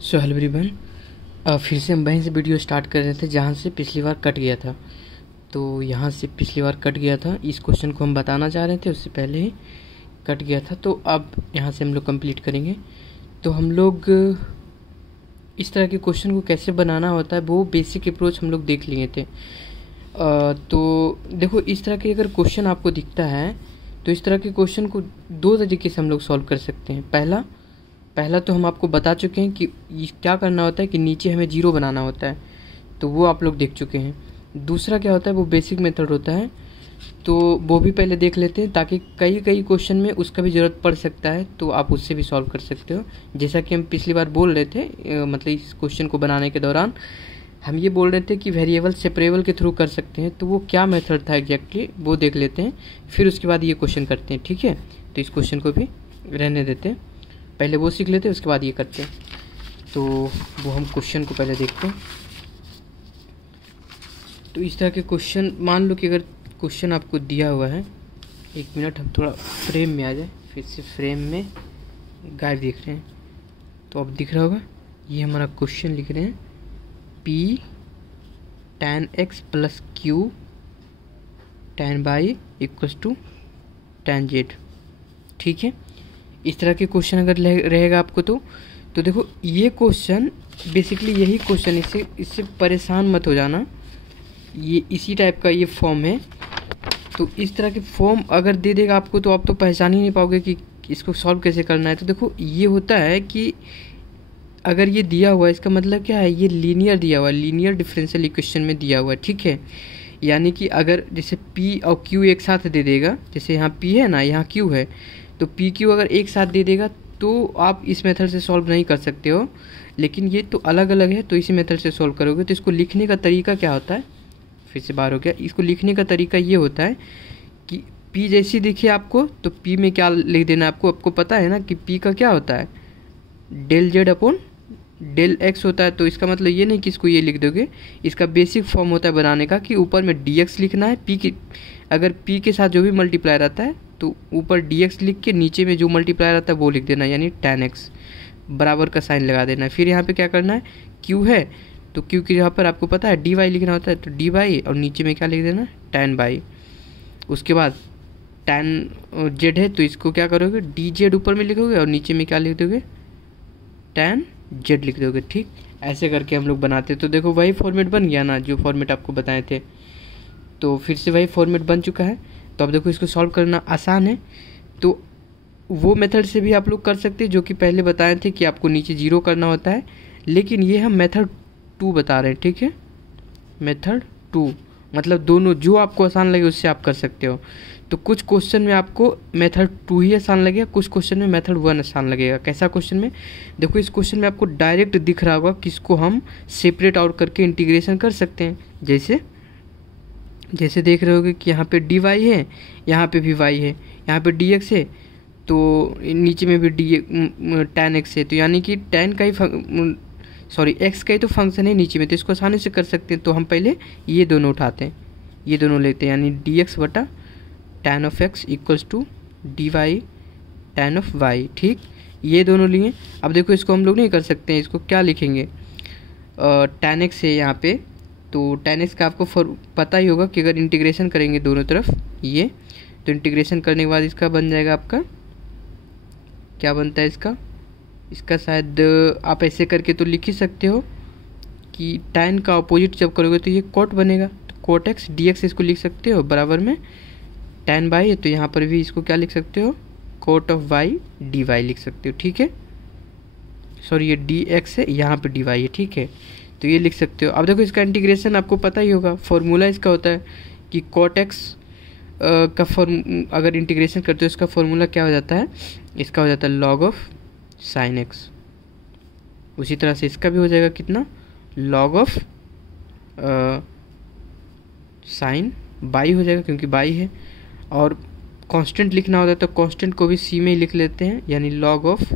So hello everyone, फिर से हम वहीं से वीडियो स्टार्ट कर रहे थे जहाँ से पिछली बार कट गया था। तो यहाँ से पिछली बार कट गया था, इस क्वेश्चन को हम बताना चाह रहे थे, उससे पहले ही कट गया था। तो अब यहाँ से हम लोग कंप्लीट करेंगे। तो हम लोग इस तरह के क्वेश्चन को कैसे बनाना होता है वो बेसिक अप्रोच हम लोग देख लिए थे। तो देखो, इस तरह के अगर क्वेश्चन आपको दिखता है तो इस तरह के क्वेश्चन को दो तरीके से हम लोग सॉल्व कर सकते हैं। पहला तो हम आपको बता चुके हैं कि क्या करना होता है कि नीचे हमें जीरो बनाना होता है, तो वो आप लोग देख चुके हैं। दूसरा क्या होता है, वो बेसिक मेथड होता है, तो वो भी पहले देख लेते हैं ताकि कई क्वेश्चन में उसका भी ज़रूरत पड़ सकता है, तो आप उससे भी सॉल्व कर सकते हो। जैसा कि हम पिछली बार बोल रहे थे, मतलब इस क्वेश्चन को बनाने के दौरान हम ये बोल रहे थे कि वेरिएबल सेपरेबल के थ्रू कर सकते हैं। तो वो क्या मेथड था एग्जैक्टली वो देख लेते हैं, फिर उसके बाद ये क्वेश्चन करते हैं। ठीक है, तो इस क्वेश्चन को भी रहने देते हैं, पहले वो सीख लेते हैं, उसके बाद ये करते हैं। तो वो हम क्वेश्चन को पहले देखते हैं। तो इस तरह के क्वेश्चन, मान लो कि अगर क्वेश्चन आपको दिया हुआ है, एक मिनट हम थोड़ा फ्रेम में आ जाए, फिर से फ्रेम में गाइड देख रहे हैं तो अब दिख रहा होगा। ये हमारा क्वेश्चन लिख रहे हैं, P tan x plus Q tan y equals to tan z। ठीक है, इस तरह के क्वेश्चन अगर रहेगा आपको तो देखो, ये क्वेश्चन बेसिकली यही क्वेश्चन, इससे परेशान मत हो जाना। ये इसी टाइप का ये फॉर्म है। तो इस तरह के फॉर्म अगर दे देगा आपको तो आप तो पहचान ही नहीं पाओगे कि इसको सॉल्व कैसे करना है। तो देखो, ये होता है कि अगर ये दिया हुआ है, इसका मतलब क्या है, ये लीनियर दिया हुआ है, लीनियर डिफरेंशियल इक्वेशन में दिया हुआ है। ठीक है, यानी कि अगर जैसे P और Q एक साथ दे देगा, जैसे यहाँ P है ना, यहाँ Q है, तो P Q अगर एक साथ दे देगा तो आप इस मेथड से सॉल्व नहीं कर सकते हो। लेकिन ये तो अलग अलग है, तो इसी मेथड से सॉल्व करोगे। तो इसको लिखने का तरीका क्या होता है, फिर से बाहर हो गया। इसको लिखने का तरीका ये होता है कि P जैसी दिखे आपको तो P में क्या लिख देना आपको पता है ना कि P का क्या होता है, del z upon del x होता है। तो इसका मतलब ये नहीं कि इसको ये लिख दोगे, इसका बेसिक फॉर्म होता है बनाने का कि ऊपर में dx लिखना है। P की अगर P के साथ जो भी मल्टीप्लाई रहता है तो ऊपर dx लिख के नीचे में जो मल्टीप्लाई रहता है वो लिख देना, यानी tan x बराबर का साइन लगा देना है। फिर यहाँ पे क्या करना है, Q है तो Q की जगह पर आपको पता है dy लिखना होता है, तो dy और नीचे में क्या लिख देना, tan y। उसके बाद tan z है तो इसको क्या करोगे, dz ऊपर में लिखोगे और नीचे में क्या लिख दोगे, tan z लिख दोगे। ठीक, ऐसे करके हम लोग बनाते। तो देखो, वही फॉर्मेट बन गया ना जो फॉर्मेट आपको बताए थे, तो फिर से वही फॉर्मेट बन चुका है। तो अब देखो, इसको सॉल्व करना आसान है। तो वो मेथड से भी आप लोग कर सकते हैं जो कि पहले बताए थे कि आपको नीचे जीरो करना होता है, लेकिन ये हम मेथड 2 बता रहे हैं। ठीक है, मेथड 2 मतलब दोनों, जो आपको आसान लगे उससे आप कर सकते हो। तो कुछ क्वेश्चन में आपको मेथड 2 ही आसान लगेगा, कुछ क्वेश्चन में मेथड 1 आसान लगेगा। कैसा क्वेश्चन में, देखो इस क्वेश्चन में आपको डायरेक्ट दिख रहा होगा कि इसको हम सेपरेट आउट करके इंटीग्रेशन कर सकते हैं। जैसे देख रहे होगे कि यहाँ पे dy है, यहाँ पे भी y है, यहाँ पे dx है, तो नीचे में भी tan x है। तो यानी कि tan का ही x का ही तो फंक्शन है नीचे में, तो इसको आसानी से कर सकते हैं। तो हम पहले ये दोनों उठाते हैं, ये दोनों लेते हैं, यानी dx बटा tan of x equals to dy tan of y। ठीक, ये दोनों लिए। अब देखो, इसको हम लोग नहीं कर सकते हैं, इसको क्या लिखेंगे, tan x है यहाँ पे, तो tan x का आपको पता ही होगा कि अगर इंटीग्रेशन करेंगे दोनों तरफ ये, तो इंटीग्रेशन करने के बाद इसका बन जाएगा, आपका क्या बनता है इसका शायद आप ऐसे करके तो लिख ही सकते हो कि tan का अपोजिट जब करोगे तो ये cot बनेगा, तो cot x dx इसको लिख सकते हो बराबर में tan y है, तो यहाँ पर भी इसको क्या लिख सकते हो, cot ऑफ y dy लिख सकते हो। ठीक है, सॉरी ये dx है, यहाँ पे dy है। ठीक है, तो ये लिख सकते हो। अब देखो, इसका इंटीग्रेशन आपको पता ही होगा, फॉर्मूला इसका होता है कि cot x का अगर इंटीग्रेशन करते हो इसका फॉर्मूला क्या हो जाता है, इसका हो जाता है log ऑफ sin x। उसी तरह से इसका भी हो जाएगा कितना, log ऑफ sin y हो जाएगा, क्योंकि y है। और कांस्टेंट लिखना होता है तो कांस्टेंट को भी c में ही लिख लेते हैं, यानी log ऑफ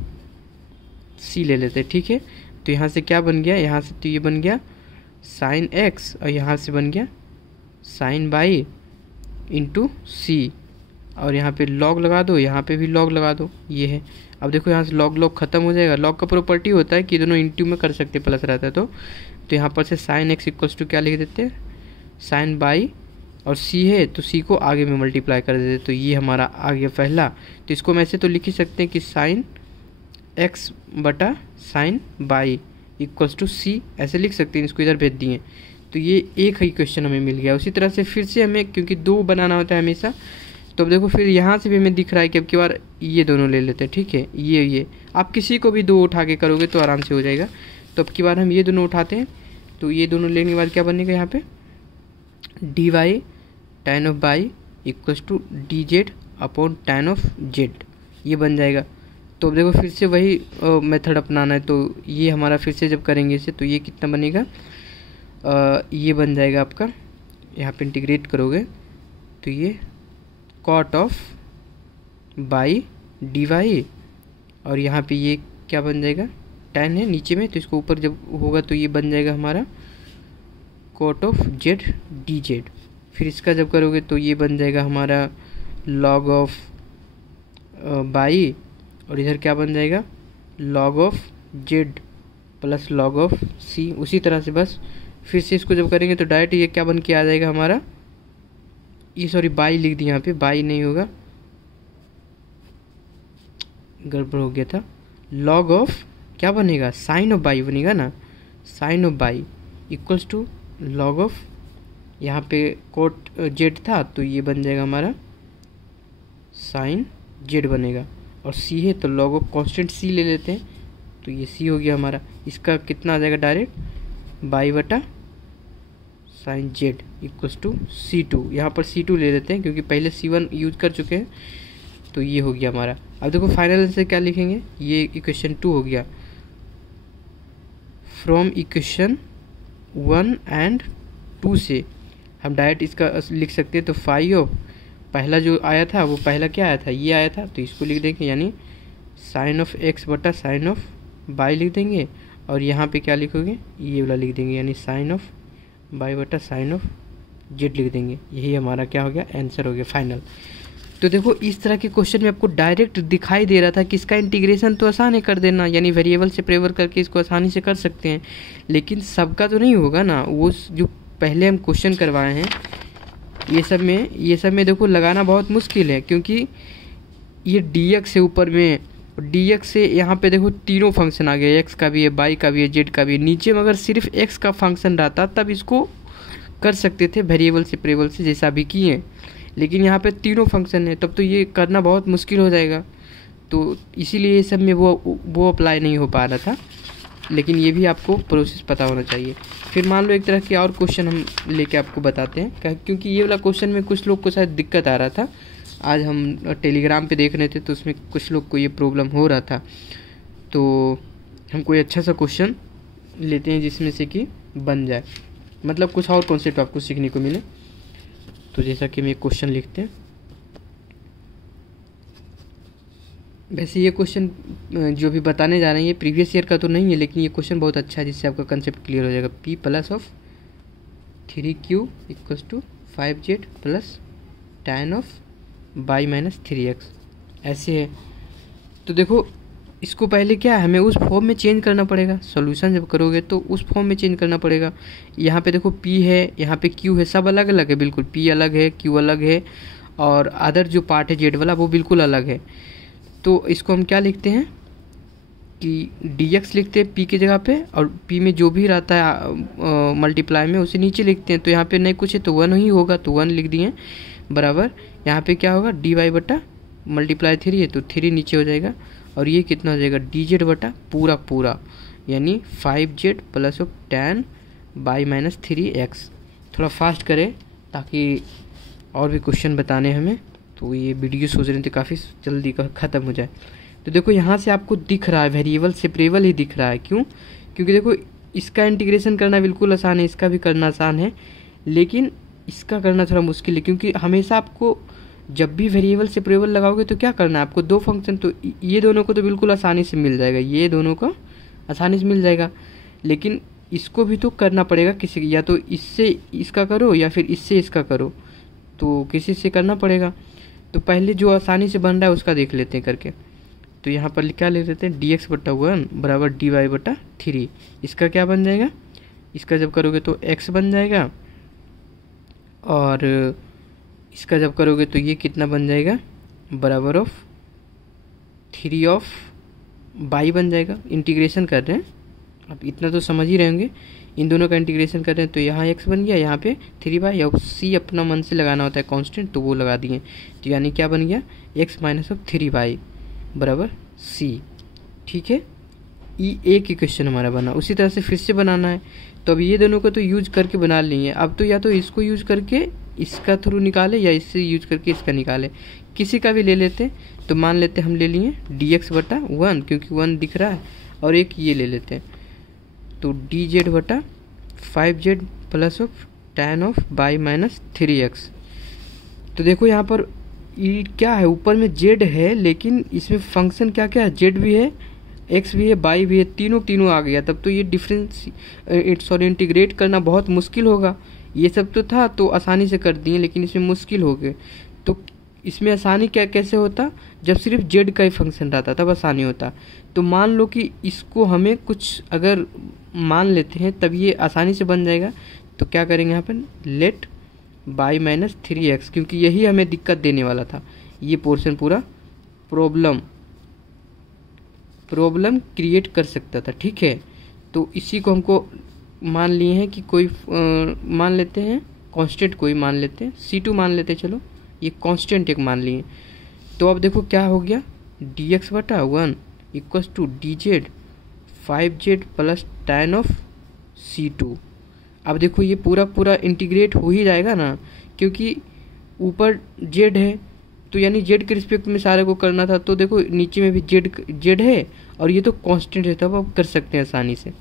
c ले लेते हैं। ठीक है, तो यहाँ से क्या बन गया, यहाँ से तो ये बन गया sin x और यहाँ से बन गया sin y इंटू सी, और यहाँ पे log लगा दो, यहाँ पे भी log लगा दो, ये है। अब देखो यहाँ से लॉग लॉग खत्म हो जाएगा। लॉग का प्रॉपर्टी होता है कि दोनों इंटू में कर सकते प्लस रहता है तो यहाँ पर से साइन एक्स इक्वल्स टू क्या लिख देते हैं, साइन बाई, और सी है तो सी को आगे में मल्टीप्लाई कर देते, तो ये हमारा आ गया पहला। तो इसको हम ऐसे तो लिख ही सकते हैं कि साइन एक्स बटा साइन बाई इक्वल्स टू सी, ऐसे लिख सकते हैं। इसको इधर भेज दिए तो ये एक ही क्वेश्चन हमें मिल गया। उसी तरह से फिर से हमें, क्योंकि दो बनाना होता है हमेशा, तो अब देखो फिर यहाँ से भी हमें दिख रहा है कि अब की बार ये दोनों ले लेते हैं, ठीक है। ये आप किसी को भी दो उठा के करोगे तो आराम से हो जाएगा। तो अब की बार हम ये दोनों उठाते हैं, तो ये दोनों लेने के बाद क्या बनेगा यहाँ पे, d y tan of y equals to d z upon tan of z, ये बन जाएगा। तो अब देखो फिर से वही मेथड अपनाना है, तो ये हमारा फिर से जब करेंगे इसे तो ये कितना बनेगा, ये बन जाएगा आपका, यहाँ पे इंटीग्रेट करोगे तो ये cot of y d y, और यहाँ पे ये क्या बन जाएगा, tan है नीचे में तो इसको ऊपर जब होगा तो ये बन जाएगा हमारा cot of z d z. फिर इसका जब करोगे तो ये बन जाएगा हमारा लॉग ऑफ बाई, और इधर क्या बन जाएगा, log of Z plus log of C. उसी तरह से बस फिर से इसको जब करेंगे तो डायरेक्ट ये क्या बन के आ जाएगा हमारा, ये सॉरी बाई लिख दी यहाँ पे, बाई नहीं होगा, गड़बड़ हो गया था। लॉग ऑफ क्या बनेगा, साइन ऑफ बाई बनेगा ना, sine of y equals to log of, यहाँ पे कोट जेड था तो ये बन जाएगा हमारा साइन जेड बनेगा, और सी है तो लॉग ऑफ कांस्टेंट सी ले लेते हैं तो ये सी हो गया हमारा। इसका कितना आ जाएगा डायरेक्ट, बाई बटा sine z equals to C2, यहाँ पर C2 ले लेते हैं क्योंकि पहले C1 यूज कर चुके हैं, तो ये हो गया हमारा। अब देखो फाइनल आंसर क्या लिखेंगे, ये इक्वेशन 2 हो गया। फ्रॉम इक्वेशन 1 एंड 2 से हम डायरेक्ट इसका लिख सकते हैं, तो फाई ऑफ पहला जो आया था वो पहला क्या आया था, ये आया था, तो इसको लिख देंगे यानी साइन ऑफ एक्स बटा साइन ऑफ बाई लिख देंगे, और यहाँ पे क्या लिखोगे, ये वाला लिख देंगे यानी साइन ऑफ बाई बटा साइन ऑफ जेड लिख देंगे। यही हमारा क्या हो गया, आंसर हो गया फाइनल। तो देखो इस तरह के क्वेश्चन में आपको डायरेक्ट दिखाई दे रहा था कि इसका इंटीग्रेशन तो आसान है कर देना, यानी वेरिएबल से सेपरेट करके इसको आसानी से कर सकते हैं, लेकिन सबका तो नहीं होगा ना। वो जो पहले हम क्वेश्चन करवाए हैं ये सब में देखो लगाना बहुत मुश्किल है, क्योंकि ये dx है ऊपर में, dx से यहाँ पे देखो तीनों फंक्शन आ गए, x का भी है, y का भी है, z का भी है। नीचे में अगर सिर्फ x का फंक्शन रहता तब इसको कर सकते थे वेरिएबल से सेपरेबल से, जैसा भी किए, लेकिन यहाँ पे तीनों फंक्शन है तब तो ये करना बहुत मुश्किल हो जाएगा। तो इसीलिए ये सब में वो अप्लाई नहीं हो पा रहा था, लेकिन ये भी आपको प्रोसेस पता होना चाहिए। फिर मान लो एक तरह के और क्वेश्चन हम लेके आपको बताते हैं, क्योंकि ये वाला क्वेश्चन में कुछ लोग को शायद दिक्कत आ रहा था। आज हम टेलीग्राम पे देख रहे थे तो उसमें कुछ लोग को ये प्रॉब्लम हो रहा था, तो हम कोई अच्छा सा क्वेश्चन लेते हैं जिसमें से कि बन जाए, मतलब कुछ और कॉन्सेप्ट आपको सीखने को मिले। तो जैसा कि हम एक क्वेश्चन लिखते हैं, वैसे ये क्वेश्चन जो भी बताने जा रहे हैं ये प्रीवियस ईयर का तो नहीं है, लेकिन ये क्वेश्चन बहुत अच्छा है जिससे आपका कंसेप्ट क्लियर हो जाएगा। p plus of 3q equals to 5z plus tan of y minus 3x, ऐसे है। तो देखो इसको पहले क्या है, हमें उस फॉर्म में चेंज करना पड़ेगा, सॉल्यूशन जब करोगे तो उस फॉर्म में चेंज करना पड़ेगा। यहाँ पे देखो p है, यहाँ पे q है, सब अलग अलग है बिल्कुल, p अलग है, q अलग है, और अदर जो पार्ट है z वाला वो बिल्कुल अलग है। तो इसको हम क्या लिखते हैं कि dx लिखते हैं p की जगह पे, और p में जो भी रहता है मल्टीप्लाई में उसे नीचे लिखते हैं। तो यहाँ पे नहीं कुछ है तो 1 ही होगा, तो 1 लिख दिए बराबर। यहाँ पे क्या होगा, dy बटा मल्टीप्लाई 3 है तो 3 नीचे हो जाएगा, और ये कितना हो जाएगा, dz बटा पूरा यानी 5z plus of tan y minus 3x। थोड़ा फास्ट करें ताकि और भी क्वेश्चन बताने हमें, तो ये वीडियो सोच रहे थे काफ़ी जल्दी ख़त्म हो जाए। तो देखो यहाँ से आपको दिख रहा है वेरिएबल सेपरेबल ही दिख रहा है, क्यों, क्योंकि देखो इसका इंटीग्रेशन करना बिल्कुल आसान है, इसका भी करना आसान है, लेकिन इसका करना थोड़ा मुश्किल है, क्योंकि हमेशा आपको जब भी वेरिएबल सेपरेबल लगाओगे तो क्या करना है आपको, दो फंक्शन, तो ये दोनों को तो बिल्कुल आसानी से मिल जाएगा, ये दोनों को आसानी से मिल जाएगा, लेकिन इसको भी तो करना पड़ेगा किसी, या तो इससे इसका करो या फिर इससे इसका करो, तो किसी से करना पड़ेगा। तो पहले जो आसानी से बन रहा है उसका देख लेते हैं करके। तो यहाँ पर क्या ले लेते हैं, dx बटा 1 बराबर dy बटा 3। इसका क्या बन जाएगा, इसका जब करोगे तो x बन जाएगा, और इसका जब करोगे तो ये कितना बन जाएगा, बराबर ऑफ 3 ऑफ बाई बन जाएगा। इंटीग्रेशन कर रहे हैं, अब इतना तो समझ ही रहे होंगे, इन दोनों का इंटीग्रेशन कर रहे हैं तो यहाँ x बन गया, यहाँ पे 3 बाई, अब c अपना मन से लगाना होता है कांस्टेंट, तो वो लगा दिए, तो यानी क्या बन गया, x माइनस ऑफ 3 बाई बराबर c। ठीक है, ये एक इक्वेशन हमारा बना। उसी तरह से फिर से बनाना है, तो अब ये दोनों को तो यूज करके बना लिए। अब तो या तो इसको यूज करके इसका थ्रू निकाले या इससे यूज करके इसका निकाले, किसी का भी ले लेते। तो मान लेते हम ले लिए dx बटा 1 क्योंकि 1 दिख रहा है, और एक ये ले लेते हैं तो dz बटा 5z plus of tan of by minus 3x। तो देखो यहाँ पर ये क्या है, ऊपर में z है लेकिन इसमें फंक्शन क्या क्या है, z भी है, x भी है, बाई भी है, तीनों आ गया। तब तो ये डिफरेंस इंटीग्रेट करना बहुत मुश्किल होगा। ये सब तो था तो आसानी से कर दिए, लेकिन इसमें मुश्किल हो गए। तो इसमें आसानी क्या कैसे होता, जब सिर्फ z का ही फंक्शन रहता तब आसानी होता। तो मान लो कि इसको हमें कुछ अगर मान लेते हैं तब ये आसानी से बन जाएगा। तो क्या करेंगे यहाँ पर, लेट बाई माइनस 3x, क्योंकि यही हमें दिक्कत देने वाला था। ये पोर्शन पूरा प्रॉब्लम क्रिएट कर सकता था। ठीक है, तो इसी को हमको मान लिए हैं कि कोई मान लेते हैं कांस्टेंट, कोई मान लेते हैं c2 मान लेते हैं, चलो ये कांस्टेंट एक मान लिए। तो अब देखो क्या हो गया, dx बटा 1 equals to dz 5z plus tan of c2। अब देखो ये पूरा इंटीग्रेट हो ही जाएगा ना, क्योंकि ऊपर z है तो यानी z के रिस्पेक्ट में सारे को करना था। तो देखो नीचे में भी z है और ये तो कांस्टेंट है, तब आप कर सकते हैं आसानी से।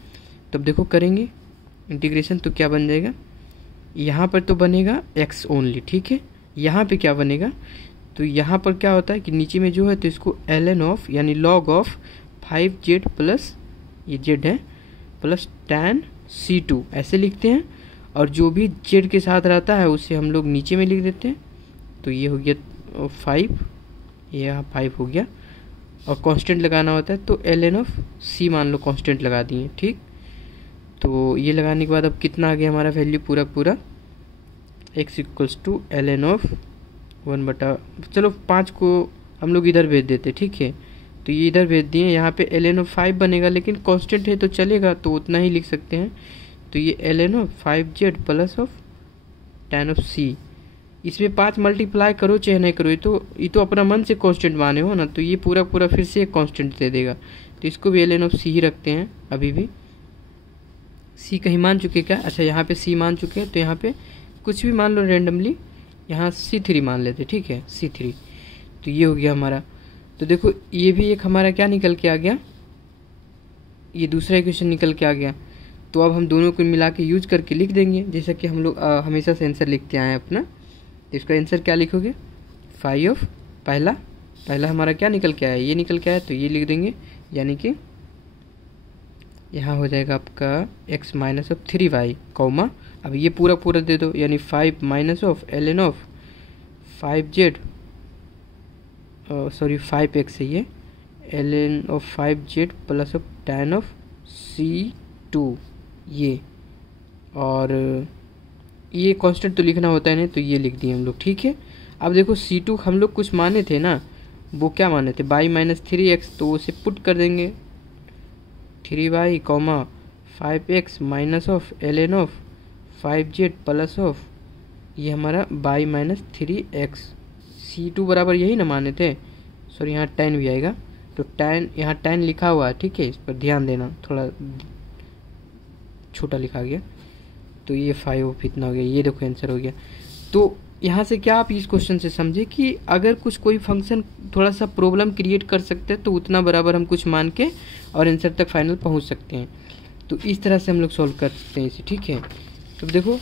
तब देखो करेंगे इंटीग्रेशन तो क्या बन जाएगा, यहाँ पर तो बनेगा x ओनली। ठीक है, यहाँ पे क्या बनेगा, तो यहाँ पर क्या होता है कि नीचे में जो है तो इसको ln ऑफ यानी log ऑफ 5z प्लस ये z है प्लस tan c2 ऐसे लिखते हैं, और जो भी z के साथ रहता है उसे हम लोग नीचे में लिख देते हैं। तो ये हो गया 5, ये यहाँ 5 हो गया, और कांस्टेंट लगाना होता है तो ln ऑफ c मान लो कांस्टेंट लगा दिए। ठीक, तो ये लगाने के बाद अब कितना आ गया हमारा वैल्यू पूरा x equals to ln of 1 बटा, चलो 5 को हम लोग इधर भेज देते। ठीक है, तो ये इधर भेज दिए, यहाँ पे ln ऑफ 5 बनेगा, लेकिन कांस्टेंट है तो चलेगा, तो उतना ही लिख सकते हैं। तो ये ln of 5z plus of tan of c, इसमें 5 मल्टीप्लाई करो चाहे नहीं करो, ये तो अपना मन से कांस्टेंट माने हो ना, तो ये पूरा फिर से एक कांस्टेंट दे देगा। तो इसको भी ln ऑफ c ही रखते हैं, अभी भी c कहीं मान चुके क्या, अच्छा यहाँ पे c मान चुके हैं, तो यहाँ पे कुछ भी मान लो रेंडमली, यहाँ c3 मान लेते। ठीक है, c3, तो ये हो गया हमारा। तो देखो ये भी एक हमारा क्या निकल के आ गया, ये दूसरा इक्वेशन निकल के आ गया। तो अब हम दोनों को मिला के यूज करके लिख देंगे, जैसा कि हम लोग हमेशा से आंसर लिखते आए हैं अपना। तो इसका आंसर क्या लिखोगे, 5 ऑफ पहला हमारा क्या निकल के आया, ये निकल के आया, तो ये लिख देंगे, यानी कि यहाँ हो जाएगा आपका x minus of 3y comma, अब ये पूरा दे दो, यानी 5 minus of ln of 5z 5x है ये, ln of 5z plus of tan of c2 ये, और ये कांस्टेंट तो लिखना होता है नहीं, तो ये लिख दिए हम लोग। ठीक है, अब देखो c2 हम लोग कुछ माने थे ना, वो क्या माने थे, बाई माइनस 3x, तो उसे पुट कर देंगे 3y comma 5x minus of ln of 5z plus of ये हमारा बाई माइनस 3x। c2 बराबर यही ना माने थे, सॉरी यहाँ tan भी आएगा, तो tan यहाँ tan लिखा हुआ है। ठीक है, इस पर ध्यान देना, थोड़ा छोटा लिखा गया, तो ये 5 ऑफ इतना हो गया, ये देखो आंसर हो गया। तो यहाँ से क्या आप इस क्वेश्चन से समझे कि अगर कोई फंक्शन थोड़ा सा प्रॉब्लम क्रिएट कर सकते हैं तो उतना बराबर हम कुछ मान के और आंसर तक फाइनल पहुँच सकते हैं। तो इस तरह से हम लोग सॉल्व कर सकते हैं इसे। ठीक है, तो देखो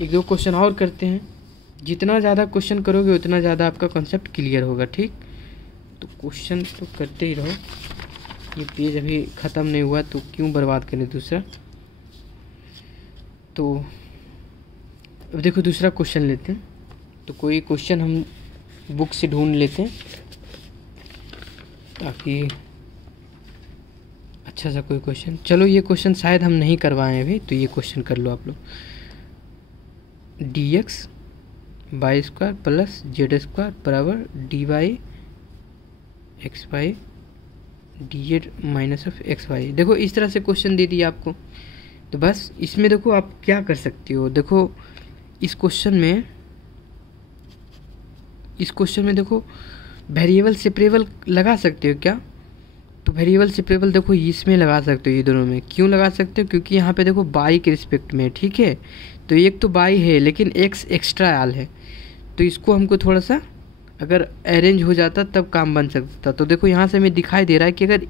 1-2 क्वेश्चन और करते हैं, जितना ज़्यादा क्वेश्चन करोगे उतना ज़्यादा आपका कॉन्सेप्ट क्लियर होगा। ठीक, तो क्वेश्चन तो करते ही रहो, ये पेज अभी ख़त्म नहीं हुआ तो क्यों बर्बाद करें दूसरा। तो अब देखो दूसरा क्वेश्चन लेते हैं, तो कोई क्वेश्चन हम बुक से ढूंढ लेते हैं। ताकि अच्छा सा कोई क्वेश्चन। चलो ये क्वेश्चन शायद हम नहीं करवाएं अभी, तो ये क्वेश्चन कर लो आप लोग। D X Y square plus Z square बराबर D Y X Y D Z minus of x Y. देखो इस तरह से क्वेश्चन दे दिया आपको, तो बस इसमें देखो आप क्या कर सकते हो। देखो इस क्वेश्चन में देखो वेरिएबल सेपरेबल लगा सकते हो क्या? तो वेरिएबल सेपरेबल देखो इसमें लगा सकते हो, ये दोनों में। क्यों लगा सकते हो? क्योंकि यहाँ पे देखो बाई के रिस्पेक्ट में, ठीक है। तो एक तो बाई है लेकिन एक्स एक्स्ट्रा आल है, तो इसको हमको थोड़ा सा अगर अरेंज हो जाता तब काम बन सकता था। तो देखो यहाँ से हमें दिखाई दे रहा है कि अगर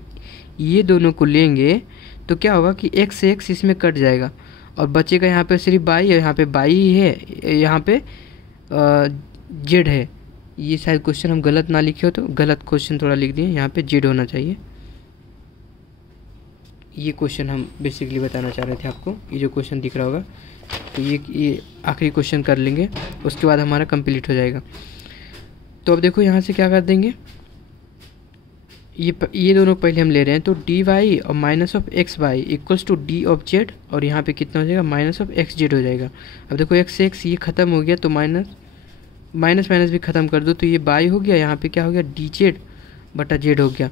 ये दोनों को लेंगे तो क्या होगा कि एक्स से एक्स इसमें कट जाएगा और बचेगा यहाँ पे सिर्फ बाई, और यहाँ पे बाई ही है, यहाँ पे जेड है। ये शायद क्वेश्चन हम गलत ना लिखे हो, तो गलत क्वेश्चन थोड़ा लिख दिए, यहाँ पे जेड होना चाहिए। ये क्वेश्चन हम बेसिकली बताना चाह रहे थे आपको। ये जो क्वेश्चन दिख रहा होगा, तो ये आखिरी क्वेश्चन कर लेंगे, उसके बाद हमारा कंप्लीट हो जाएगा। तो अब देखो यहाँ से क्या कर देंगे, ये दोनों पहले हम ले रहे हैं, तो डी वाई और minus of x y equals to d of z, और यहाँ पे कितना हो जाएगा माइनस ऑफ एक्स जेड हो जाएगा। अब देखो एक्स से एक्स ये ख़त्म हो गया, तो माइनस भी ख़त्म कर दो, तो ये बाई हो गया, यहाँ पे क्या हो गया डी जेड बटा जेड हो गया।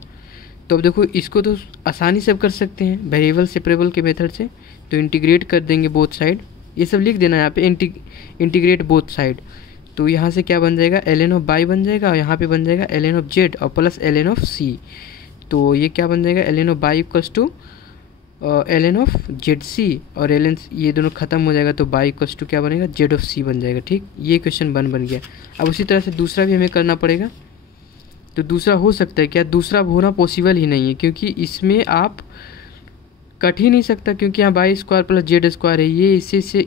तो अब देखो इसको तो आसानी से कर सकते हैं वेरिएबल सेपरेबल के मेथड से, तो इंटीग्रेट कर देंगे बोथ साइड। ये सब लिख देना यहाँ पे, इंटीग्रेट बोथ साइड। तो यहाँ से क्या बन जाएगा एल एन ऑफ बाई बन जाएगा, और यहाँ पे बन जाएगा एल एन ऑफ जेड और plus l n of c. तो ये क्या बन जाएगा l n of y equals to l n of Z c, और एल एन ये दोनों खत्म हो जाएगा, तो बाई इक्वल्स टू क्या बनेगा जेड ऑफ सी बन जाएगा। ठीक, ये क्वेश्चन बन गया। अब उसी तरह से दूसरा भी हमें करना पड़ेगा। तो दूसरा हो सकता है क्या? दूसरा होना पॉसिबल ही नहीं है, क्योंकि इसमें आप कट ही नहीं सकता, क्योंकि यहाँ by square plus Z square है। ये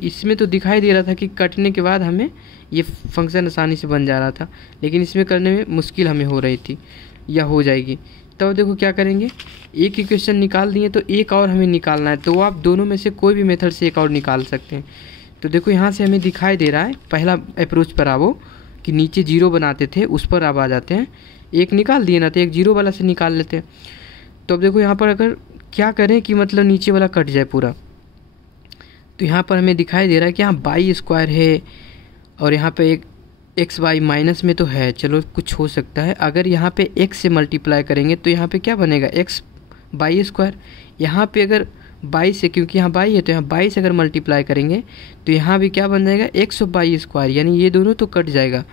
इसमें तो दिखाई दे रहा था कि कटने के बाद हमें ये फंक्शन आसानी से बन जा रहा था, लेकिन इसमें करने में मुश्किल हमें हो रही थी या हो जाएगी। तब देखो क्या करेंगे, एक इक्वेशन निकाल दिए तो एक और हमें निकालना है, तो आप दोनों में से कोई भी मेथड से एक और निकाल सकते हैं। तो देखो यहाँ से हमें दिखाई दे रहा है, पहला अप्रोच पर आवो कि नीचे जीरो बनाते थे, उस पर अब आ जाते हैं। एक निकाल दिए ना, तो एक जीरो वाला से निकाल लेते हैं। तो अब देखो यहाँ पर अगर क्या करें कि मतलब नीचे वाला कट जाए पूरा, तो यहाँ पर हमें दिखाई दे रहा है कि यहाँ बाई स्क्वायर है और यहाँ पे एक एक्स वाई माइनस में तो है, चलो कुछ हो सकता है। अगर यहाँ पे एक्स से मल्टीप्लाई करेंगे तो यहाँ पे क्या बनेगा एक्स बाई स्क्वायर। यहाँ पे अगर बाई से, क्योंकि यहाँ बाई है, तो यहाँ बाई से अगर मल्टीप्लाई करेंगे तो यहाँ भी क्या बन जाएगा एक्स ऑफ बाई स्क्वायर, यानी ये दोनों तो कट जाएगा।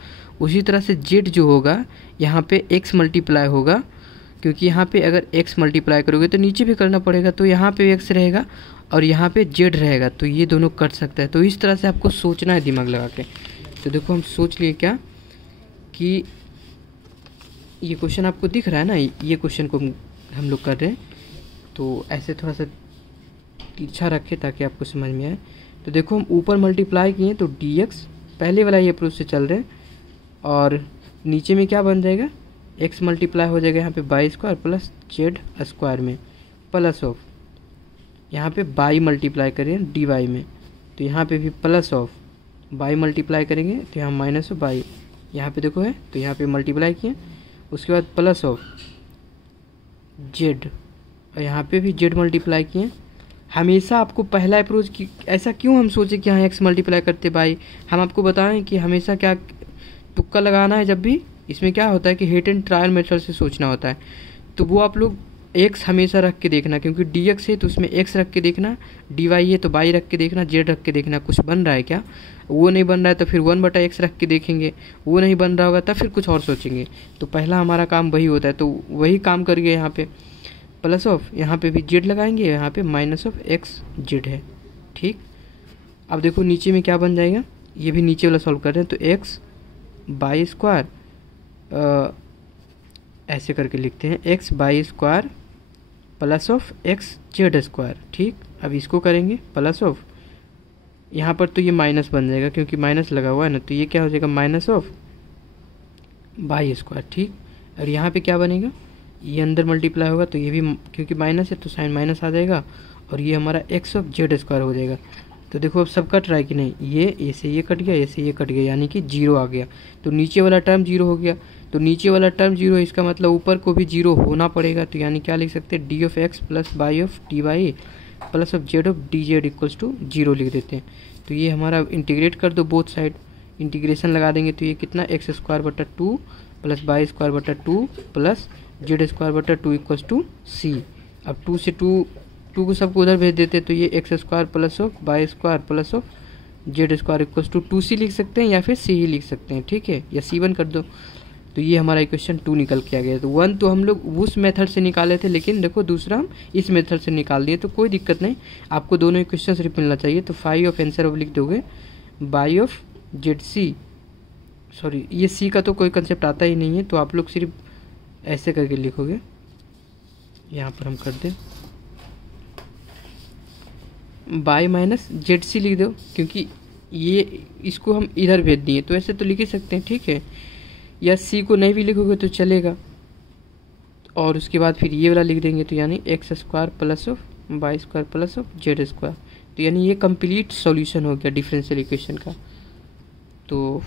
उसी तरह से जेड जो होगा यहाँ पे एक्स मल्टीप्लाई होगा, क्योंकि यहाँ पे अगर एक्स मल्टीप्लाई करोगे तो नीचे भी करना पड़ेगा, तो यहाँ पे एक्स रहेगा और यहाँ पे जेड रहेगा, तो ये दोनों कट सकता है। तो इस तरह से आपको सोचना है दिमाग लगा के। तो देखो हम सोच लिए क्या कि ये क्वेश्चन आपको दिख रहा है ना, ये क्वेश्चन को हम लोग कर रहे हैं, तो ऐसे थोड़ा सा तिरछा रखें ताकि आपको समझ में आए। तो देखो हम ऊपर मल्टीप्लाई किए तो डी एक्स पहले वाला ये अप्रोच से चल रहे हैं, और नीचे में क्या बन जाएगा एक्स मल्टीप्लाई हो जाएगा यहाँ पे by square plus Z square में, प्लस ऑफ यहाँ पे बाई मल्टीप्लाई करें डी वाई में, तो यहाँ पे भी प्लस ऑफ बाई मल्टीप्लाई करेंगे तो यहाँ माइनस ऑफ बाई, यहाँ पे देखो है, तो यहाँ पे मल्टीप्लाई किए, उसके बाद प्लस ऑफ जेड, और यहाँ पे भी जेड मल्टीप्लाई किए। हमेशा आपको पहला अप्रोच की ऐसा क्यों हम सोचे कि यहाँ एक्स मल्टीप्लाई करते बाई, हम आपको बताएं कि हमेशा क्या तुक्का लगाना है। जब भी इसमें क्या होता है कि हिट एंड ट्रायल मेथड से सोचना होता है, तो वो आप लोग एक्स हमेशा रख के देखना, क्योंकि डी एक्स है तो उसमें एक्स रख के देखना, डी वाई है तो बाई रख के देखना, जेड रख के देखना कुछ बन रहा है क्या। वो नहीं बन रहा है तो फिर 1/x रख के देखेंगे, वो नहीं बन रहा होगा तब फिर कुछ और सोचेंगे। तो पहला हमारा काम वही होता है, तो वही काम करिए। यहाँ पे प्लस ऑफ, यहाँ पे भी जेड लगाएंगे, यहाँ पे माइनस ऑफ एक्स जेड है। ठीक, अब देखो नीचे में क्या बन जाएगा, ये भी नीचे वाला सॉल्व कर रहे हैं, तो एक्स बाई स्क्वायर ऐसे करके लिखते हैं, x by square plus of x Z square. ठीक, अब इसको करेंगे प्लस ऑफ, यहाँ पर तो ये माइनस बन जाएगा क्योंकि माइनस लगा हुआ है ना, तो ये क्या हो जाएगा माइनस ऑफ बाई स्क्वायर। ठीक, और यहाँ पे क्या बनेगा, ये अंदर मल्टीप्लाई होगा तो ये भी क्योंकि माइनस है तो साइन माइनस आ जाएगा, और ये हमारा एक्स ऑफ जेड स्क्वायर हो जाएगा। तो देखो अब सब कट रहा है कि नहीं, ये से ये कट गया, ये से ये कट गया, यानी कि जीरो आ गया। तो नीचे वाला टर्म जीरो हो गया, तो नीचे वाला टर्म जीरो है, इसका मतलब ऊपर को भी जीरो होना पड़ेगा। तो यानी क्या लिख सकते हैं, d of x plus y of d y plus of z of d z equals to zero लिख देते हैं। तो ये हमारा इंटीग्रेट कर दो बोथ साइड, इंटीग्रेशन लगा देंगे तो ये कितना एक्स स्क्वायर बटा टू प्लस बाई स्क्वायर बटा टू प्लस जेड स्क्वायर बटा टू इक्वल्स टू सी। अब टू से टू को सबको उधर भेज देते हैं तो ये X square plus of Y square plus of Z square equals to two C लिख सकते हैं या फिर सी ही लिख सकते हैं, ठीक है, या सी वन कर दो। तो ये हमारा इक्वेशन 2 निकल के आ गया। तो 1 तो हम लोग उस मेथड से निकाले थे, लेकिन देखो दूसरा हम इस मेथड से निकाल दिए, तो कोई दिक्कत नहीं, आपको दोनों इक्वेशन सिर्फ मिलना चाहिए। तो फाई ऑफ आंसर अब लिख दोगे by of Z C, sorry ये सी का तो कोई कंसेप्ट आता ही नहीं है, तो आप लोग सिर्फ ऐसे करके लिखोगे, यहाँ पर हम कर दें बाई माइनस जेड सी लिख दो, क्योंकि ये इसको हम इधर भेज दिए, तो ऐसे तो लिख ही सकते हैं, ठीक है, या सी को नहीं भी लिखोगे तो चलेगा। और उसके बाद फिर ये वाला लिख देंगे, तो यानी x square plus of Y square plus of Z square. तो यानी ये कंप्लीट सॉल्यूशन हो गया डिफरेंशियल इक्वेशन का। तो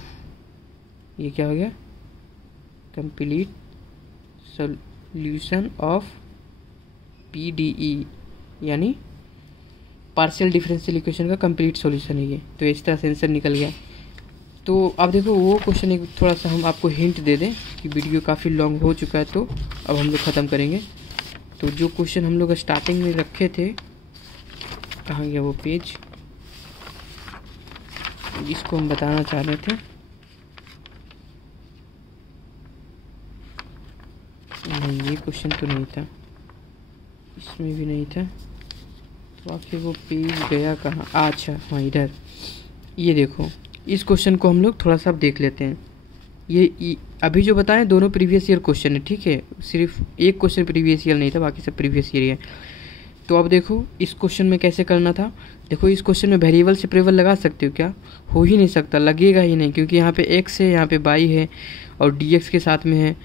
ये क्या हो गया, कंप्लीट सॉल्यूशन ऑफ पीडीई, यानी पार्शियल डिफरेंशियल इक्वेशन का कंप्लीट सॉल्यूशन है ये। तो इस तरह से आंसर निकल गया। तो अब देखो वो क्वेश्चन एक थोड़ा सा हम आपको हिंट दे दें कि वीडियो काफ़ी लॉन्ग हो चुका है, तो अब हम लोग ख़त्म करेंगे। तो जो क्वेश्चन हम लोग स्टार्टिंग में रखे थे, कहाँ गया वो पेज, इसको हम बताना चाह रहे थे। नहीं ये क्वेश्चन तो नहीं था, इसमें भी नहीं था, तो आखिर वो पेज गया कहाँ, अच्छा हाँ इधर। ये देखो इस क्वेश्चन को हम लोग थोड़ा सा अब देख लेते हैं। ये अभी जो बताएं दोनों प्रीवियस ईयर क्वेश्चन है, ठीक है, सिर्फ एक क्वेश्चन प्रीवियस ईयर नहीं था, बाकी सब प्रीवियस ईयर है। तो अब देखो इस क्वेश्चन में कैसे करना था। देखो इस क्वेश्चन में वेरिएबल से प्रेवल लगा सकते हो क्या, हो ही नहीं सकता, लगेगा ही नहीं, क्योंकि यहाँ पे एक्स है, यहाँ पे बाई है और डी एक्स के साथ में है।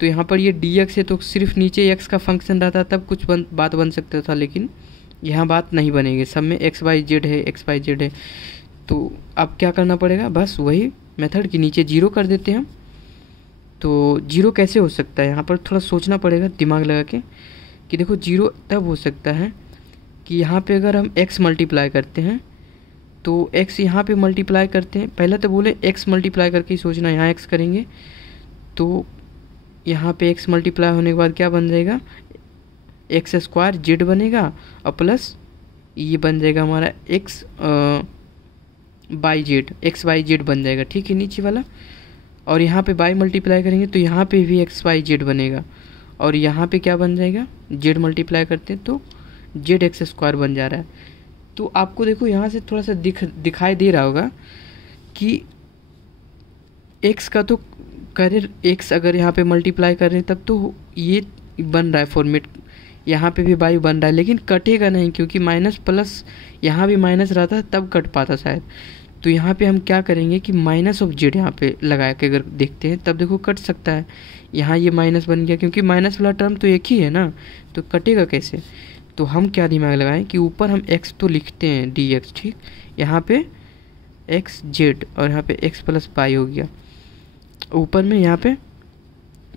तो यहाँ पर ये डी एक्स है तो सिर्फ नीचे एक्स का फंक्शन रहता तब कुछ बात बन सकता था, लेकिन यहाँ बात नहीं बनेगी, सब में एक्स वाई जेड है, एक्स वाई जेड है। तो अब क्या करना पड़ेगा, बस वही मेथड के नीचे जीरो कर देते हैं हम। तो जीरो कैसे हो सकता है, यहाँ पर थोड़ा सोचना पड़ेगा दिमाग लगा के कि देखो जीरो तब हो सकता है कि यहाँ पे अगर हम x मल्टीप्लाई करते हैं तो x यहाँ पे मल्टीप्लाई करते हैं, पहले तो बोले x मल्टीप्लाई करके ही सोचना, यहाँ x करेंगे तो यहाँ पे x मल्टीप्लाई होने के बाद क्या बन जाएगा, एक्स स्क्वायर जेड बनेगा और प्लस ये बन जाएगा हमारा x y z, x y z बन जाएगा, ठीक है, नीचे वाला। और यहाँ पे बाई मल्टीप्लाई करेंगे तो यहाँ पे भी एक्स वाई जेड बनेगा, और यहाँ पे क्या बन जाएगा, जेड मल्टीप्लाई करते हैं तो जेड एक्स स्क्वायर बन जा रहा है। तो आपको देखो यहाँ से थोड़ा सा दिखाई दे रहा होगा कि एक्स का तो करे, एक्स अगर यहाँ पे मल्टीप्लाई कर रहे हैं तब तो ये बन रहा है फॉर्मेट, यहाँ पे भी बाई बन रहा है, लेकिन कटेगा नहीं, क्योंकि माइनस प्लस यहाँ भी माइनस रहता है तब कट पाता शायद। तो यहाँ पे हम क्या करेंगे कि माइनस ऑफ जेड यहाँ पे लगा के अगर देखते हैं तब देखो कट सकता है। यहाँ ये माइनस बन गया, क्योंकि माइनस वाला टर्म तो एक ही है ना, तो कटेगा कैसे। तो हम क्या दिमाग लगाएं कि ऊपर हम x तो लिखते हैं डी एक्स, ठीक, यहाँ पे एक्स जेड और यहाँ पे x प्लस बाई हो गया, ऊपर में यहाँ पे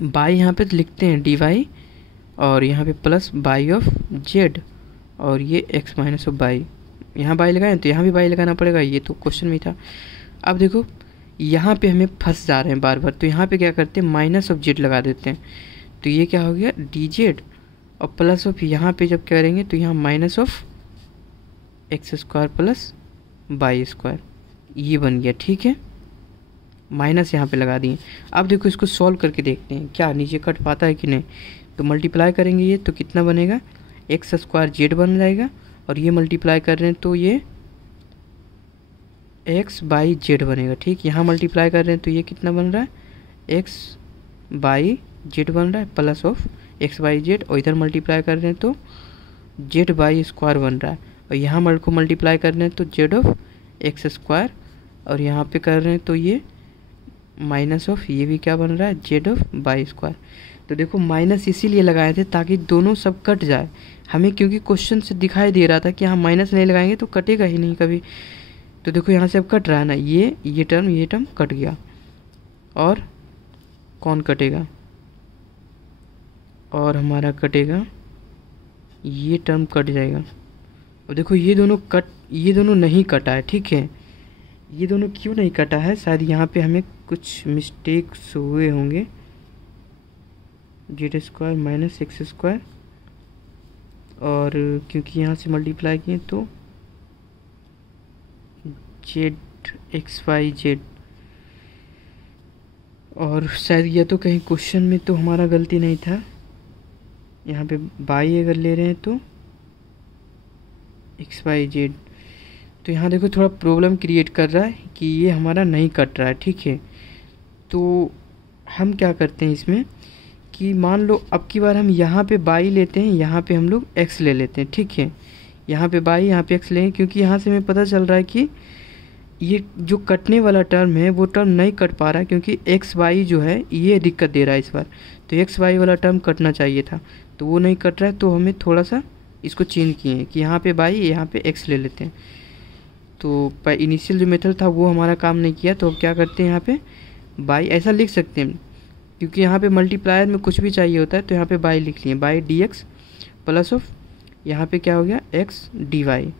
बाई यहाँ पे लिखते हैं डी वाई और यहाँ पे प्लस बाई ऑफ जेड और ये x माइनस ऑफ बाई, यहाँ बाई लगाएं तो यहाँ भी बाई लगाना पड़ेगा, ये तो क्वेश्चन में था। अब देखो यहाँ पे हमें फंस जा रहे हैं बार बार, तो यहाँ पे क्या करते हैं माइनस ऑफ जेड लगा देते हैं, तो ये क्या हो गया डी जेड और प्लस ऑफ यहाँ पे जब करेंगे तो यहाँ minus of x square plus by square, ये बन गया, ठीक है, माइनस यहाँ पे लगा दिए। अब देखो इसको सॉल्व करके देखते हैं क्या नीचे कट पाता है कि नहीं। तो मल्टीप्लाई करेंगे ये तो कितना बनेगा, एक्स स्क्वायर जेड बन जाएगा, और ये मल्टीप्लाई कर रहे हैं तो ये एक्स बाई जेड बनेगा, ठीक, यहाँ मल्टीप्लाई कर रहे हैं तो ये कितना बन रहा है, एक्स बाई जेड बन रहा है plus of x by Z, और इधर मल्टीप्लाई कर रहे हैं तो जेड बाई स्क्वायर बन रहा है, और यहाँ को मल्टीप्लाई कर रहे हैं तो जेड ऑफ एक्स स्क्वायर, और यहाँ पे कर रहे हैं तो ये माइनस ऑफ ये भी क्या बन रहा है जेड ऑफ बाई स्क्वायर। तो देखो माइनस इसीलिए लगाए थे ताकि दोनों सब कट जाए हमें, क्योंकि क्वेश्चन से दिखाई दे रहा था कि यहाँ माइनस नहीं लगाएंगे तो कटेगा ही नहीं कभी। तो देखो यहाँ से अब कट रहा है ना, ये टर्म कट गया, और कौन कटेगा, और हमारा कटेगा ये टर्म कट जाएगा। अब देखो ये दोनों नहीं कटा है, ठीक है। ये दोनों क्यों नहीं कटा है, शायद यहाँ पे हमें कुछ मिस्टेक्स हुए होंगे। Z square minus x square, और क्योंकि यहाँ से मल्टीप्लाई किए तो जेड एक्स वाई जेड, और शायद यह तो कहीं क्वेश्चन में तो हमारा गलती नहीं था। यहाँ पे बाई अगर ले रहे हैं तो एक्स वाई जेड, तो यहाँ देखो थोड़ा प्रॉब्लम क्रिएट कर रहा है कि ये हमारा नहीं कट रहा है, ठीक है। तो हम क्या करते हैं इसमें कि मान लो अब की बार हम यहाँ पे बाई लेते हैं, यहाँ पे हम लोग एक्स ले लेते हैं, ठीक है। यहाँ पे बाई, यहाँ पे एक्स लेंगे, क्योंकि यहाँ से हमें पता चल रहा है कि ये जो कटने वाला टर्म है वो टर्म नहीं कट पा रहा है, क्योंकि एक्स वाई जो है ये दिक्कत दे रहा है इस बार। तो एक्स वाई वाला टर्म कटना चाहिए था, तो वो नहीं कट रहा है, तो हमें थोड़ा सा इसको चेंज किए हैं कि यहाँ पे बाई, यहाँ पे एक्स ले लेते हैं। तो इनिशियल जो मेथड था वो हमारा काम नहीं किया, तो अब क्या करते हैं, यहाँ पे बाई ऐसा लिख सकते हैं, क्योंकि यहाँ पे मल्टीप्लायर में कुछ भी चाहिए होता है, तो यहाँ पे बाई लिख लिए, by D x plus of यहाँ पे क्या हो गया एक्स डी वाई,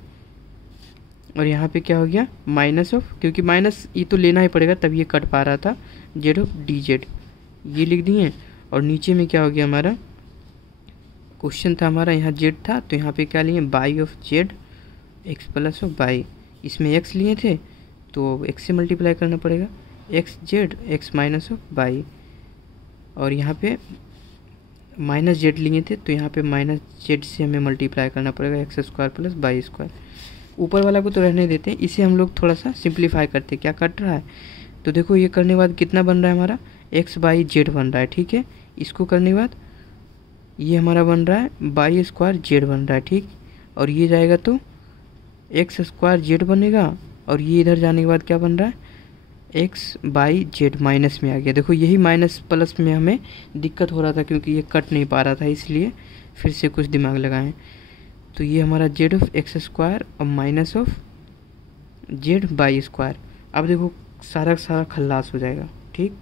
और यहाँ पे क्या हो गया माइनस ऑफ, क्योंकि माइनस ये तो लेना ही पड़ेगा तब ये कट पा रहा था, जेड ऑफ डी जेड, ये लिख दिए। और नीचे में क्या हो गया, हमारा क्वेश्चन था हमारा यहाँ जेड था, तो यहाँ पे क्या लिए by of Z x plus of by, इसमें एक्स लिए थे तो एक्स से मल्टीप्लाई करना पड़ेगा, x Z x minus of by, और यहाँ पे माइनस जेड लिए थे तो यहाँ पे माइनस जेड से हमें मल्टीप्लाई करना पड़ेगा, x square plus by square. ऊपर वाला को तो रहने देते हैं, इसे हम लोग थोड़ा सा सिंप्लीफाई करते हैं, क्या कट रहा है। तो देखो ये करने के बाद कितना बन रहा है हमारा, एक्स बाई जेड बन रहा है, ठीक है। इसको करने के बाद ये हमारा बन रहा है बाई स्क्वायर जेड बन रहा है, ठीक। और ये जाएगा तो एक्स स्क्वायर जेड बनेगा, और ये इधर जाने के बाद क्या बन रहा है, एक्स बाई जेड माइनस में आ गया। देखो यही माइनस प्लस में हमें दिक्कत हो रहा था, क्योंकि ये कट नहीं पा रहा था, इसलिए फिर से कुछ दिमाग लगाएं। तो ये हमारा जेड ऑफ एक्स स्क्वायर और minus of Z by square. अब देखो सारा सारा खल्लास हो जाएगा, ठीक।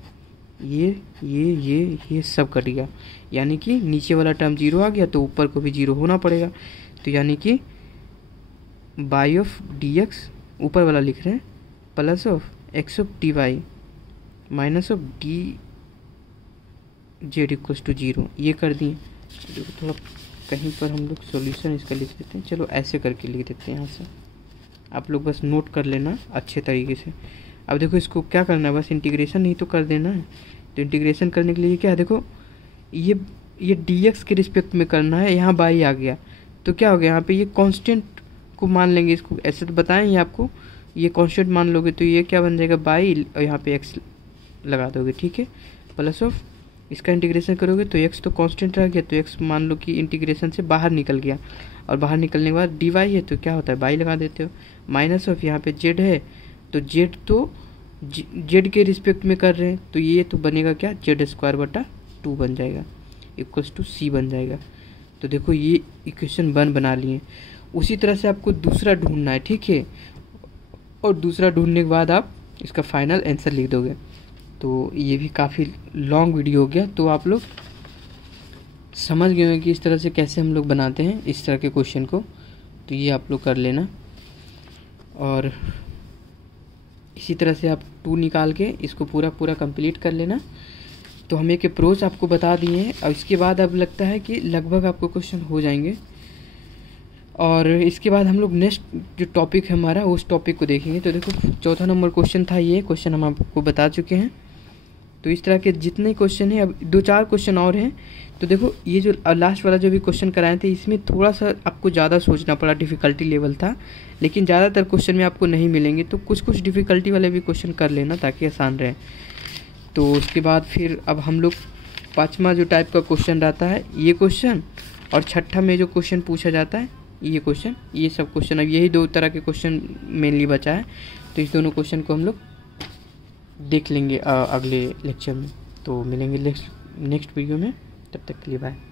ये सब कट गया, यानी कि नीचे वाला टर्म जीरो आ गया, तो ऊपर को भी जीरो होना पड़ेगा। तो यानी कि बाई ऑफ डी एक्स ऊपर वाला लिख रहे हैं plus of x of d y minus of d z equals to zero, ये कर दिए। देखो थोड़ा कहीं पर हम लोग सॉल्यूशन इसका लिख देते हैं, चलो ऐसे करके लिख देते हैं यहाँ से, आप लोग बस नोट कर लेना अच्छे तरीके से। अब देखो इसको क्या करना है, बस इंटीग्रेशन ही तो कर देना है। तो इंटीग्रेशन करने के लिए क्या है, देखो ये डी एक्स के रिस्पेक्ट में करना है, यहाँ बाई आ गया तो क्या हो गया, यहाँ पे ये कांस्टेंट को मान लेंगे, इसको ऐसे तो बताएंगे आपको, ये कांस्टेंट मान लोगे तो ये क्या बन जाएगा बाई, और यहाँ पे एक्स लगा दोगे, ठीक है। प्लस ऑफ इसका इंटीग्रेशन करोगे तो एक्स तो कांस्टेंट रह गया, तो एक्स मान लो कि इंटीग्रेशन से बाहर निकल गया, और बाहर निकलने के बाद डी वाई है तो क्या होता है बाई लगा देते हो, माइनस ऑफ यहाँ पे जेड है, तो जेड तो जेड के रिस्पेक्ट में कर रहे हैं, तो ये तो बनेगा क्या जेड स्क्वायर बटा 2 बन जाएगा, इक्वल्स टू सी बन जाएगा। तो देखो ये इक्वेशन बना लिए। उसी तरह से आपको दूसरा ढूंढना है, ठीक है, और दूसरा ढूंढने के बाद आप इसका फाइनल आंसर लिख दोगे। तो ये भी काफ़ी लॉन्ग वीडियो हो गया, तो आप लोग समझ गए होंगे कि इस तरह से कैसे हम लोग बनाते हैं इस तरह के क्वेश्चन को। तो ये आप लोग कर लेना, और इसी तरह से आप 2 निकाल के इसको पूरा कंप्लीट कर लेना। तो हम एक अप्रोच आपको बता दिए हैं, और इसके बाद अब लगता है कि लगभग आपको क्वेश्चन हो जाएंगे। और इसके बाद हम लोग नेक्स्ट जो टॉपिक है हमारा उस टॉपिक को देखेंगे। तो देखो 4था नंबर क्वेश्चन था, ये क्वेश्चन हम आपको बता चुके हैं। तो इस तरह के जितने क्वेश्चन हैं, अब 2-4 क्वेश्चन और हैं। तो देखो ये जो लास्ट वाला जो भी क्वेश्चन कराए थे, इसमें थोड़ा सा आपको ज़्यादा सोचना पड़ा, डिफ़िकल्टी लेवल था, लेकिन ज़्यादातर क्वेश्चन में आपको नहीं मिलेंगे। तो कुछ डिफ़िकल्टी वाले भी क्वेश्चन कर लेना ताकि आसान रहे। तो उसके बाद फिर अब हम लोग 5वां जो टाइप का क्वेश्चन रहता है ये क्वेश्चन, और 6ठा में जो क्वेश्चन पूछा जाता है ये क्वेश्चन, ये सब क्वेश्चन, अब यही 2 तरह के क्वेश्चन मेनली बचा है। तो इस दोनों क्वेश्चन को हम लोग देख लेंगे अगले लेक्चर में। तो मिलेंगे नेक्स्ट वीडियो में, तब तक के लिए बाय।